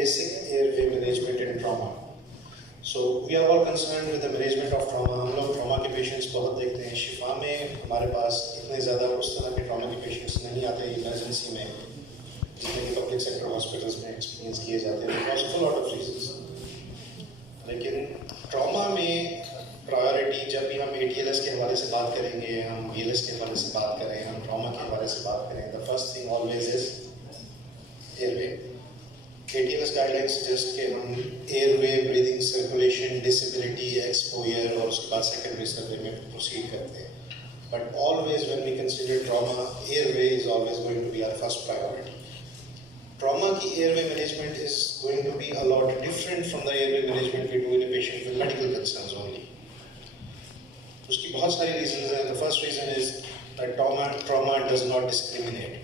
basic airway management in trauma. So we are all concerned with the management of trauma. हम लोग trauma के patients बहुत देखते हैं. शिफा में हमारे पास इतने ज़्यादा उस तरह के trauma के patients नहीं आते emergency में, जितने कि public sector hospitals में experience किए जाते हैं because of a lot of reasons. लेकिन trauma में priority जब भी हम ATLS के हवाले से बात करेंगे, हम BLS के हवाले से बात करें, हम trauma के हवाले से बात करें, the first thing always is airway. ATLS guidelines suggest कि हम airway, breathing, circulation, disability, exposure और उसके बाद secondary survey में proceed करते हैं. But always when we consider trauma, airway is always going to be our first priority. Trauma की airway management is going to be a lot different from the airway management we do in a patient with medical concerns only. उसकी बहुत सारी reasons हैं. The first reason is that trauma does not discriminate.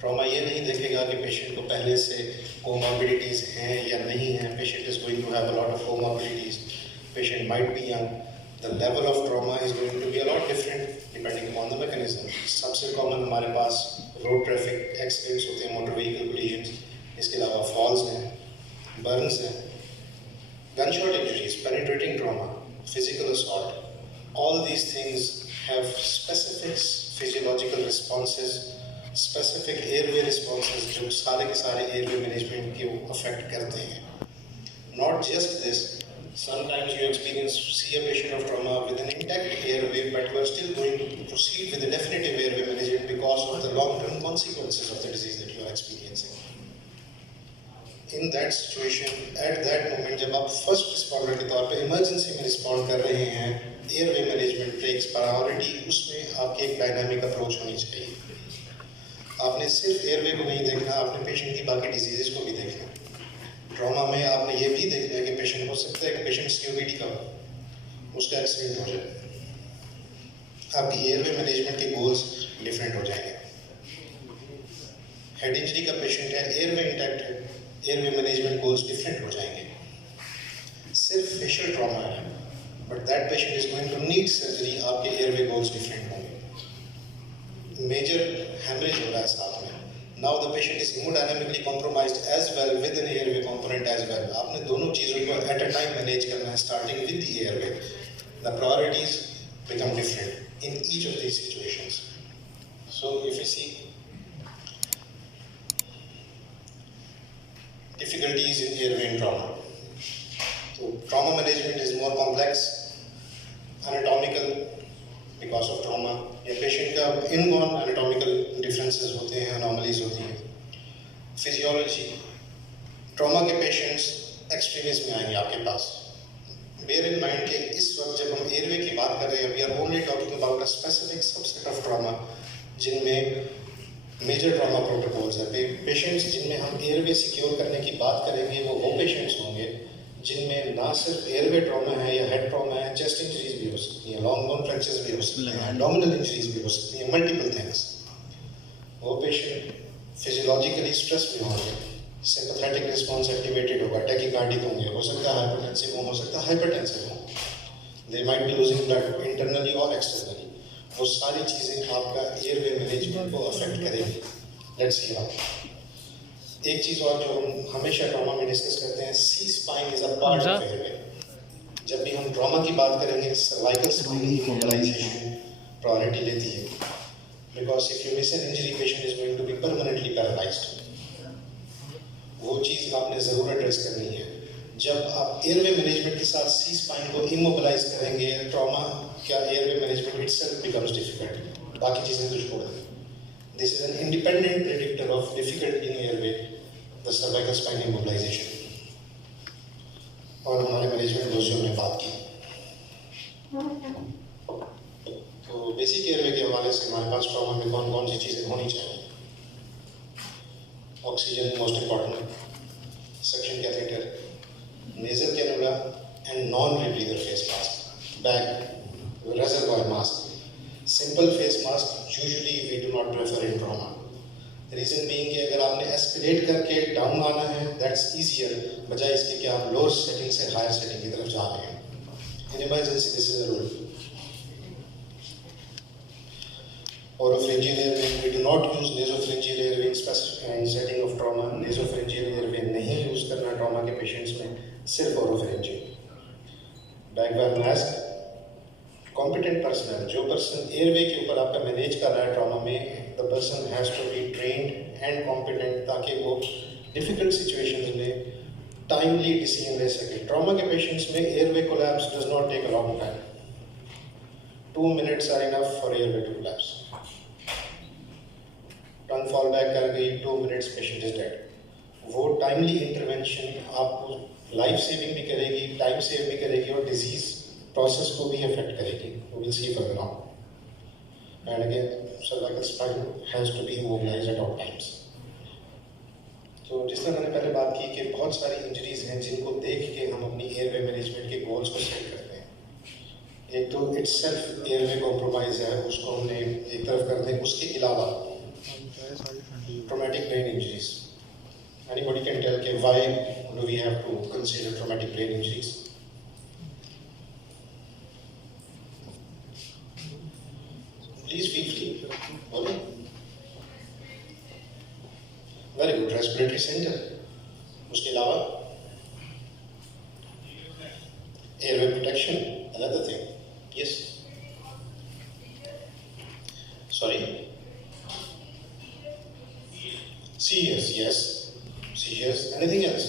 Trauma ये नहीं देखेगा कि पेशेंट को पहले से कोमॉर्बिडिटीज़ हैं या नहीं हैं. Patient is going to have a lot of comorbidities. Patient might be young. The level of trauma is going to be a lot different depending upon the mechanism. सबसे कॉमन हमारे पास रोड ट्रैफिक एक्सीडेंट्स होते हैं, motor vehicle collisions. इसके अलावा फॉल्स हैं, बर्न्स हैं, gunshot injuries, penetrating trauma, physical assault. All these things have specific physiological responses, specific airway responses जो सारे के सारे airway management के affect करते हैं. Not just this, sometimes you see a patient of trauma with an intact airway, but you are still going to proceed with the definitive airway management because of the long-term consequences of the disease that you are experiencing. In that situation, at that moment, जब आप first responder के तौर पे emergency में respond कर रहे हैं, airway management takes priority. उसमें आपकी एक dynamic approach होनी चाहिए. आपने सिर्फ एयरवे को नहीं देखना, आपने पेशेंट की बाकी डिजीज़ को भी देखना. ट्रॉमा में आपने ये भी देखना है कि पेशेंट हो सकता है कि पेशेंट COPD का हो, उसका एक्सीडेंट हो जाए. आपकी एयरवे मैनेजमेंट के गोल्स डिफरेंट हो जाएंगे. हेड इंजरी का पेशेंट है, एयरवे इंटैक्ट है, एयरवे मैनेजमेंट गोल्स डिफरेंट हो जाएंगे. सिर्फ फेशियल ट्रॉमा है, but that patient is going to need surgery, आपके एयरवे गोल्स डिफरेंट होंगे. मेजर hemorrhage हो रहा है साथ में. Now the patient is hemodynamically compromised as well with an airway component as well. आपने दोनों चीज़ों को at a time manage करना है, starting with the airway. The priorities become different in each of these situations. So if you see difficulties in airway and trauma, so trauma management is more complex, anatomical because of trauma. या पेशेंट का inborn anatomical differences होते हैं, अनोमलीज होती हैं. Physiology, trauma के patients extremist में आएंगे आपके पास. बेयर इन माइंड कि इस वक्त जब हम एयरवे की बात कर रहे हैं, we are only talking about a specific subset of trauma जिनमें मेजर ट्रॉमा प्रोटोकॉल्स हैं. पेशेंट्स जिनमें हम एयरवे सिक्योर करने की बात करेंगे वो पेशेंट्स होंगे जिनमें ना सिर्फ एयरवे ट्रॉमा है या हेड ट्रॉमा है, चेस्ट इंजरीज भी हो सकती हैं, लॉन्ग बोन फ्रैक्चर्स भी हो सकते हैं, एब्डोमिनल इंजरीज भी हो सकती हैं, मल्टीपल थिंग्स. वो पेशेंट फिजियोलॉजिकली स्ट्रेस में होंगे, सिंपैथेटिक रिस्पॉन्स एक्टिवेटेड होगा, टैकीकार्डिक होंगे, हो सकता है हाइपोटेंसिव हो सकता है हाइपरटेंसिव हो. They might be losing blood internally और एक्सटर्नली. वो सारी चीज़ें आपका एयरवे मैनेजमेंट को अफेक्ट करेंगी. Let's see how. एक चीज़ और जो हम हमेशा ट्रॉमा में डिस्कस करते हैं, C spine is a part of airway. जब भी हम ट्रॉमा की बात करेंगे, सर्वाइकल स्पाइन इमोबिलाइजेशन प्रायोरिटी लेती है, because if you miss an injury patient is going to be permanently paralysed. वो चीज़ आपने ज़रूर एड्रेस करनी है. जब आप एयरवे मैनेजमेंट के साथ सी स्पाइन को इमोबिलाइज करेंगे, ट्रॉमा क्या airway management itself becomes difficult. बाकी चीज़ें तो छोड़ दें. This is an independent predictor of difficulty in airway, the cervical spine immobilization. और हमारे मैनेजमेंट गोल्स जो हमने बात की, तो बेसिक एयरवे के हवाले से हमारे पास ट्रॉमा में कौन कौन सी चीज़ें होनी चाहिए. Oxygen most important, suction catheter, nasal cannula and non rebreather face mask, bag reservoir mask. Simple face mask usually we do not prefer in trauma. Reason being कि अगर आपने एस्केलेट करके डाउन आना है, दैट्स ईजियर, बजाय इसके कि आप लोअर सेटिंग से हायर सेटिंग की तरफ जा रहे हैं. In emergency this is a rule. Oropharyngeal airway, we do not use nasopharyngeal airway in setting of trauma. Nasopharyngeal airway नहीं यूज़ करना के पेशेंट्स में सिर्फ oropharyngeal. Bag valve mask, competent personnel, जो पर्सन एयरवे के ऊपर आपका मैनेज कर रहा है ट्रॉमा में, the person has to be trained and competent, ताकि वो डिफिकल्ट सिचुएशंस में टाइमली डिसीजन ले सके। ट्रॉमा के पेशेंट्स में airway collapse does not take a long time, 2 minutes are enough for airway to collapse. Tongue fall back कर गई, 2 minutes patient is dead. वो टाइमली इंटरवेंशन आपको लाइफ सेविंग भी करेगी, टाइम सेव भी करेगी और डिजीज प्रोसेस को भी अफेक्ट करेगी। We will see further on. And again cervical spine has to be immobilised at all times. तो जिस तरह मैंने पहले बात की कि बहुत सारी इंजरीज हैं जिनको देख के हम अपनी एयरवे मैनेजमेंट के गोल्स को सेट करते हैं। एक तो इट्स सेल्फ एयरवे कॉम्प्रोमाइज है, उसको हमने एक तरफ कर दें। उसके अलावा traumatic brain injuries, anybody can tell के why do we have to consider traumatic brain injuries? Please feel free, बोलो। Very good, respiratory centre. उसके अलावा airway protection, another thing. Yes. Sorry. Seizures, yes. Seizures. Anything else?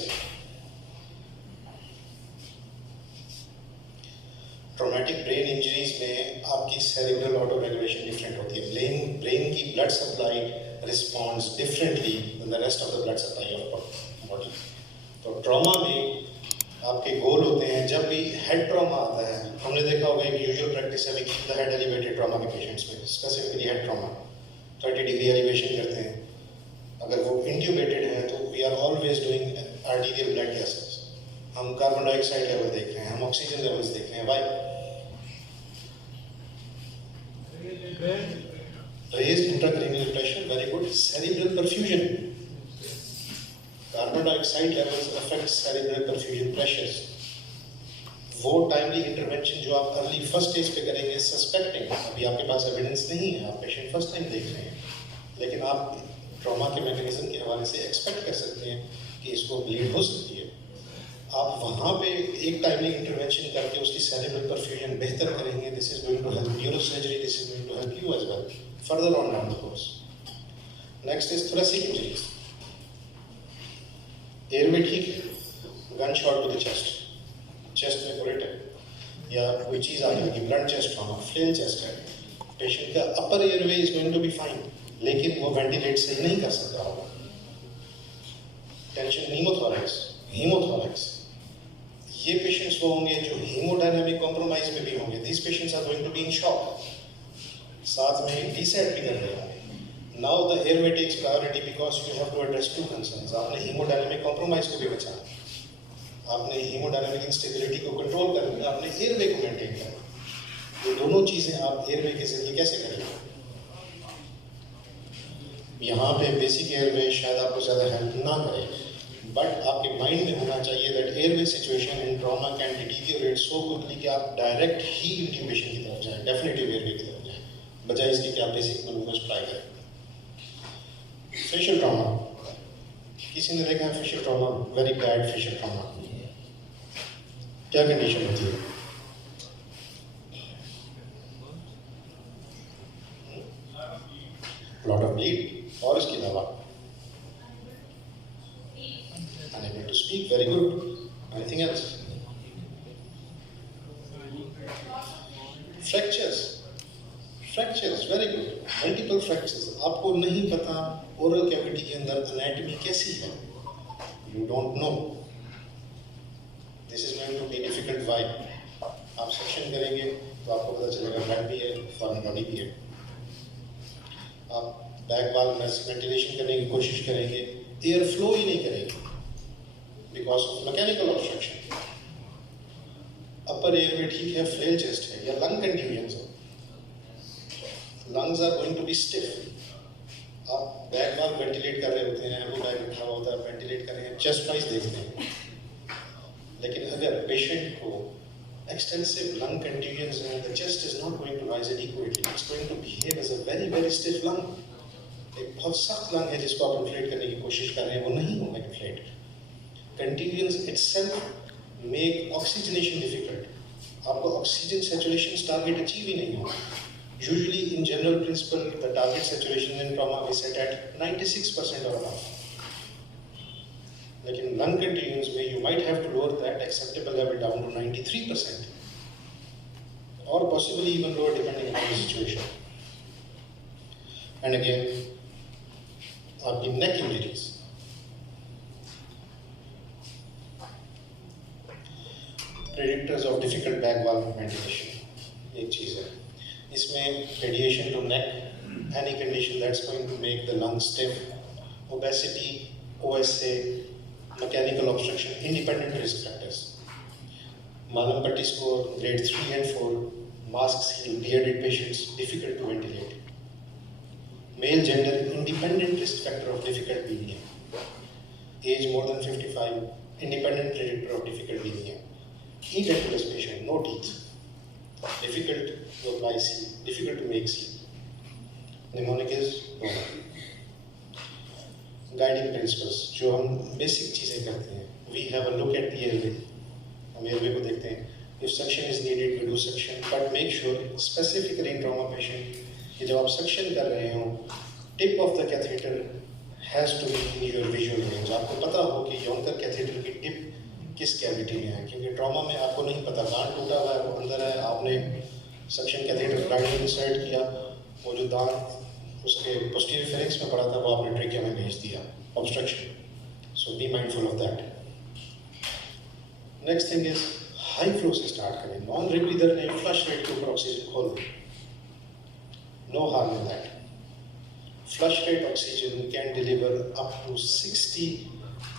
Traumatic brain injuries में आपकी cerebral auto regulation different होती है। Brain की blood supply responds differently than the rest of the blood supply of body. तो trauma में आपके गोल होते हैं। जब भी हेड ट्रॉमा आता है, हमने देखा होगा एक यूजुअल प्रैक्टिस है, we keep the head elevated trauma के पेशेंट्स में, specifically head trauma 30 degree elevation करते हैं। अगर वो इंट्यूबेटेड है तो we are always doing arterial blood gases. हम कार्बन डाइऑक्साइड लेवल देख रहे हैं, हम ऑक्सीजन लेवल्स देख रहे हैं। Why? Raised intracranial pressure, very good. Cerebral perfusion, carbon dioxide levels affect cerebral perfusion pressures. वो टाइमली इंटरवेंशन जो आप अर्ली फर्स्ट स्टेज पे करेंगे, सस्पेक्टिंग, अभी आपके पास एविडेंस नहीं है, आप पेशेंट फर्स्ट टाइम देख रहे हैं, लेकिन आप ट्रॉमा के मैकेनिज्म के हवाले से एक्सपेक्ट कर सकते हैं कि इसको ब्लीड हो सकती है। आप वहाँ पे एक टाइमली इंटरवेंशन करके उसकी सेरिब्रल परफ्यूजन बेहतर करेंगे। This is going to help neurosurgery, this is going to help you as well further on down the course. Next is thoracic injuries. Airway ठीक है, gun shot to the chest, chest में bullet है या कोई चीज़ आ गई, blood chest trauma, flail chest है, पेशेंट का upper airway is going to be fine, लेकिन वो वेंटिलेट सही नहीं कर सकता होगा। टेंशन नीमोथोरैक्स, हीमोथोरैक्स, ये पेशेंट्स वो होंगे जो हीमोडायनामिक कॉम्प्रोमाइज में भी होंगे। This patients are going to be in shock, साथ में डीसेट भी कर रहे होंगे। Now the airway takes priority because you have to address two concerns. आपने हीमोडायनामिक कॉम्प्रोमाइज को भी बचाना, आपने हीमोडायनामिक इंस्टेबिलिटी को कंट्रोल करना है, आपने एयरवे को मेंटेन करना। ये दोनों चीज़ें आप एयरवे के जरिए कैसे करेंगे? यहाँ पे बेसिक एयरवे शायद आपको ज़्यादा हेल्प ना करे, बट आपके माइंड में होना चाहिए that airway situation in trauma can deteriorate so quickly कि आप डायरेक्ट ही इंट्यूबेशन की तरफ जाएं, डेफिनेटिव एयरवे की तरफ जाएं, बजाय इसके कि आप बेसिक मैनूवर्स ट्राई करें। फेशियल ट्रॉमा, किसी ने देखा है facial trauma? Very bad facial trauma, क्या कंडीशन होती है? लॉट ऑफ ब्लीड, और इसके अलावा unable to speak, very good. Anything else? Fractures, very good. Multiple fractures. आपको नहीं पता ओरल कैविटी के अंदर एनाटॉमी कैसी है, you don't know. This is going to be difficult. Why? आप सेक्शन करेंगे तो आपको पता चलेगा ब्लड भी है, फॉरेन बॉडी भी है। आप बैक वाल में वेंटिलेशन करने की कोशिश करेंगे, एयर फ्लो ही नहीं करेगी बिकॉज ऑफ मैकेनिकल ऑब्स्ट्रक्शन। अपर एयरवे ठीक है, फ्लेल चेस्ट है या लंग कंट्यूजन है, lungs are going to be stiff. आप बैक वाल वेंटिलेट कर रहे होते हैं, एल्बो बैग उठा हुआ होता है, वेंटिलेट कर रहे हैं, चेस्ट वाइज देखते हैं, लेकिन अगर पेशेंट को एक्सटेंसिव लंग कंट्यूजन्स हैं, the chest is not going to rise adequately. It's going to behave as a very very stiff lung. एक बहुत सख्त लंग है जिसको आप इन्फ्लेट करने की कोशिश कर रहे हैं, वो नहीं होगा inflate. contusions itself make oxygenation difficult. आपको oxygen saturation target achieve ही नहीं होगा. Usually, in general principle, the target saturation in trauma we set at 96% or above. Like in lung contusions, where you might have to lower that acceptable level down to 93%, or possibly even lower depending on the situation. And again, आपकी neck injuries. Predictors of difficult back valve ventilation एक चीज़ है. इसमें radiation to neck, any condition that's going to make the lungs stiff, obesity, OSA, mechanical obstruction, independent risk factors. Malam-Patti score grade 3 and 4, masks heal bearded patients, difficult to ventilate. Male gender independent risk factor of difficult breathing. Age more than 55, independent predictor of difficult breathing. Eat-at-risk patient, no teeth. Difficult to apply seal, difficult to make seal. Mnemonic is no. Guiding principles, जो हम basic चीज़ें करते हैं. We have a look at the airway. हम airway को देखते हैं. If suction is needed, we do suction, but make sure specifically in trauma patient कि जब आप suction कर रहे हो, tip of the catheter has to be in your visual range. आपको पता हो कि यॉन्कर catheter की tip किस कैविटी में है, क्योंकि ट्रॉमा में आपको नहीं पता, दांत टूटा हुआ है, वो अंदर है, आपने सक्शन कैथेटर ब्लाइंड इंसर्ट किया, वो जो दांत उसके पोस्टीरियर फेरिंक्स में पड़ा था वो आपने ट्रेकिया में भेज दिया, obstruction. So be mindful of that. Next thing is high flow से स्टार्ट करें. नॉन रिब्रीदर ने फ्लश रेट के ऊपर ऑक्सीजन खोल दें. No harm in that. Flush rate oxygen can deliver up to 60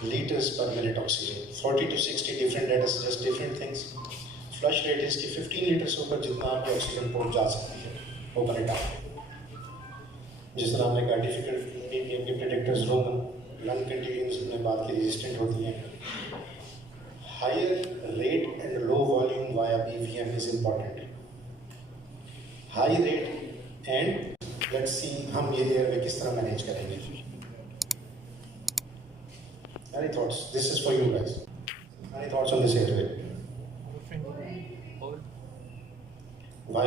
liters per minute oxygen. 40 to 60 different data suggest different things. Flush rate is कि 15 liters ऊपर जितना आपकी ऑक्सीजन पहुंच जा सकती है, ओपन इट अप. जिस तरह हमने कहा डिफिकल्ट BPM के प्रेडिक्टर्स रोमन, लंग कंटीन्यूस हमने बात की रेजिस्टेंट होती हैं. Higher rate and low volume via BVM is important. High rate and let's see हम ये एयरवे किस तरह मैनेज करेंगे. Any thoughts? This is for you guys. Any thoughts on this airway? Why?